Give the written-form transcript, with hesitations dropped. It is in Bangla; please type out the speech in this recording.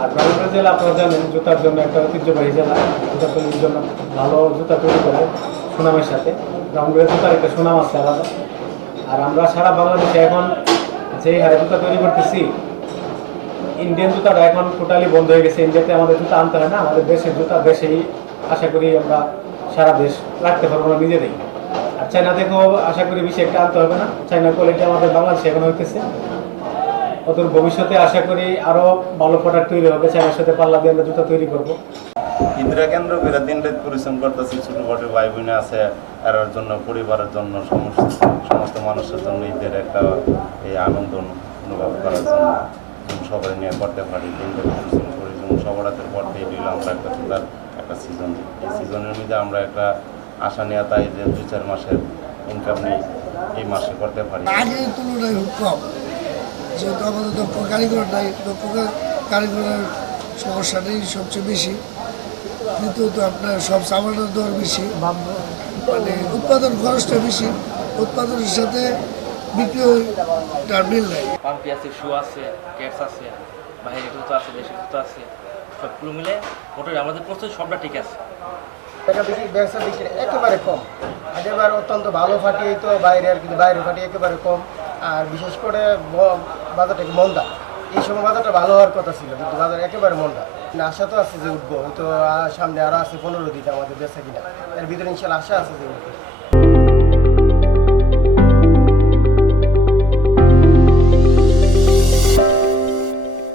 আর ব্রাহ্মণবাড়িয়া জেলা আপনারা জানেন জুতার জন্য একটা ঐতিহ্যবাহী জেলা, জুতা তৈরির জন্য ভালো জুতা তৈরি করে সুনামের সাথে। ব্রাহ্মণবাড়িয়া জুতার একটা সুনাম আছে আলাদা। আর আমরা সারা বাংলাদেশে এখন যে হারে জুতা তৈরি করতেছি, ইন্ডিয়ান জুতাটা এখন টোটালি বন্ধ হয়ে গেছে। ইন্ডিয়াতে আমাদের জুতা আনতে হয় না, আমাদের দেশের জুতা দেশেই আশা করি আমরা সারা দেশ রাখতে পারবো না নিজেরাই। আর চায়না থেকেও আশা করি বেশি একটা আনতে হবে না, চায়না কোয়ালিটি আমাদের বাংলাদেশে এখন হইতেছে। অদূর ভবিষ্যতে আশা করি আরো ভালো প্রোডাক্ট তৈরি হবে, চায়নার সাথে পাল্লা দিয়ে আমরা জুতা তৈরি করবো। ইন্দিরা কেন্দ্র করে দিন রাত পরিশ্রম করতেছি, ছোট বড় ভাই বোনে আছে, এর জন্য পরিবারের জন্য সমস্ত মানুষের জন্য ঈদের একটা এই আনন্দ অনুভব করার জন্য সবাই নিয়ে করতে পারি। দিন রাত পরিশ্রম করি, যেমন সবরাতের পর থেকে দিল আমরা একটা জুতার একটা সিজন। এই সিজনের মধ্যে আমরা একটা আশা নিয়ে তাই যে 2-4 মাসের ইনকাম নিয়ে এই মাসে করতে পারি। আগের তুলনায় খুব কম, যেহেতু আমাদের দক্ষ কারিগর নাই, দক্ষ কারিগরের সমস্যাটাই সবচেয়ে বেশি। দ্বিতীয়ত আপনার সব সামানের দর বেশি, মানে উৎপাদন খরচটা বেশি, উৎপাদনের সাথে বিক্রিটার মিল নেই। পাম্পি আছে, শু আছে, ক্যাটস আছে, বাইরের জুতো আছে, দেশের জুতো আছে, সবগুলো মিলে মোটামুটি আমাদের প্রস্তুত সবটা ঠিক আছে। ব্যবসা বিক্রি একেবারে কম, একেবারে অত্যন্ত ভালো ফাটিয়ে তো বাইরে, আর কিন্তু বাইরে ফাটিয়ে একেবারে কম। আর বিশেষ করে বাজারটা মন্দা, এই সময় বাজারটা ভালো হওয়ার কথা ছিল, কিন্তু বাজার একেবারে মন্দা। আশা তো আছে যে উঠবো, হয়তো সামনে আরও আছে 15 দিন আমাদের বেচা কিনা, এর ভিতরে ইনশাল্লাহ আশা আছে যে উঠবো।